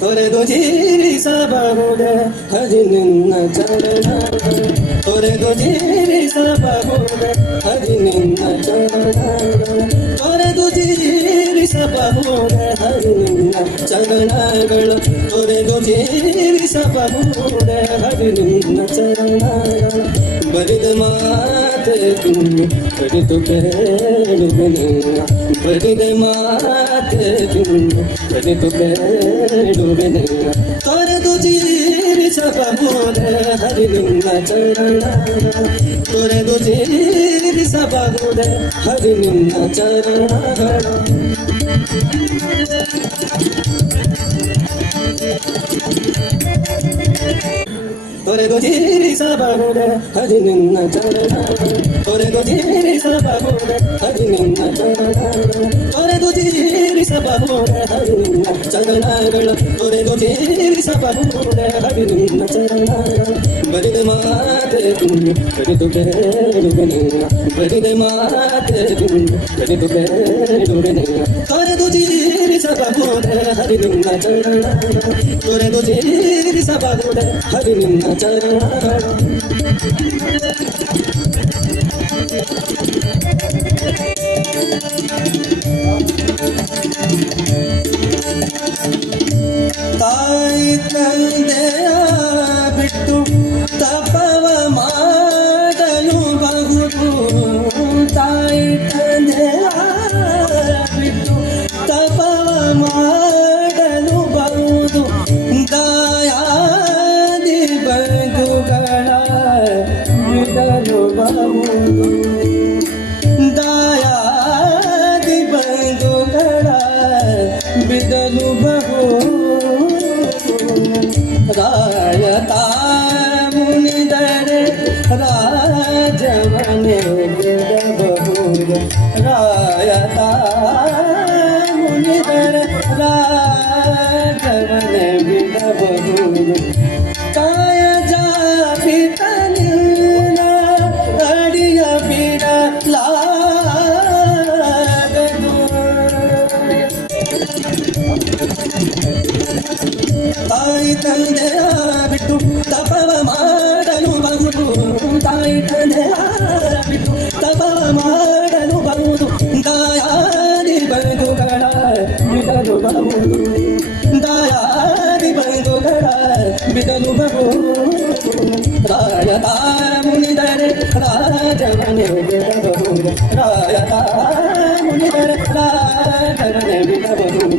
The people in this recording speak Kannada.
ತೊರೆದು ಜೀವಿಸಬಹುದೇ ಹರಿ ನಿನ್ನ ಚರಣ, ತೊರೆದು ಜೀವಿಸಬಹುದೇ ಹರಿ ನಿನ್ನ ಚರಣ, ತೊರೆದು ಜೀವಿಸಬಹುದೇ ಹರಿ ನಿನ್ನ ಚರಣಗಳು, ತೊರೆದು ಜೀವಿಸಬಹುದೇ ಹರಿ ನಿನ್ನ ಚರಣಗಳು. ಬರಿದ ಮಾತೆ ತುನ್ನು ಬರಿದು ಬೇಡುವೆನು, ಬರಿದ ಮಾತೆ ತುನ್ನು ಬರಿದು ಬೇಡುವೆನು, ತೊರೆದು ಜೀವಿಸಬಹುದೇ ಹರಿ ನಿನ್ನ ಚರಣ, ತೊರೆದು ಜೀವಿಸಬಹುದೇ ಹರಿ ನಿನ್ನ ಚರಣಗಳು. ತೊರೆದು ಜೀವಿಸಬಹುದೇ ಹರಿ ನಿನ್ನ ಚರಣ, ತೊರೆದು ಜೀವಿಸಬಹುದೇ ಹರಿ ನಿನ್ನ ಚರಣ, ತೊರೆದು ಜೀವಿಸಬಹುದೇ ಹರಿ ನಿನ್ನ ಚರಣಗಳು, ತೊರೆದು ಜೀವಿಸಬಹುದೇ ಹರಿ ನಿನ್ನ ಚರಣಗಳು. ಬರಿದ ಮಾತೆ ತುನ್ನು ಬರಿದು ಬೇಡುವೆನು, ಬರಿದ ಮಾತೆ ತುನ್ನು ಬರಿದು ಬೇಡುವೆನು, ತೊರೆದು ಜೀವಿಸಬಹುದೇ ಹರಿ ನಿನ್ನ ಚರಣ, ತೊರೆದು ಜೀವಿಸಬಹುದೇ ಹರಿ ನಿನ್ನ ಚರಣಗಳು. ತಾಯಿ ತಂದೆಯ ಬಿಟ್ಟು ತಪವ ಮಾಡಲು ಬಹುದು, ತಾಯಿ ತಂದೆಯ ಬಿಟ್ಟು ತಪವ ಮಾಡಲು ಬಹುದು, ದಾಯಾದಿ ಬಂಧುಗಳ ಬಿಡಲು ಬಹುದು, ದಾಯಾದಿ ಬಂಧುಗಳ ಬಿಡಲು ಬಹುದು. ರಾಯತ ಮುನಿದರೆ ರಾಜವನೇ ಬಿಡಬಹುದು, ರಾಯತ ಮುನಿದರೆ ರಾಜವನೇ ಬಿಡಬಹುದು, ಕಾಯ ಜಾಪಿತ ನಿನ್ನ ಅಡಿಯ ಬಿಡಲಾಗದು. ತಾಯಿ ತಂದೆಯ ಬಿಟ್ಟು ತಪವ ಮಾಡಲು ಬಹುದು, ತಾಯಿ ತಂದೆಯ ಬಿಟ್ಟು ತಪವ ಮಾಡಲು ಬಹುದು, ದಾಯಾದಿ ಬಂಧುಗಳ ಬಿಡಲು ಬಹುದು, ದಾಯಾದಿ ಬಂಧುಗಳ ಬಿಡಲು ಬಹುದು. ರಾಯತ ಮುನಿದರೆ ರಾಜವನೇ ಬಿಡಬಹುದು, ರಾಯತ ಮುನಿದರೆ ರಾಜವನೇ ಬಿಡಬಹುದು.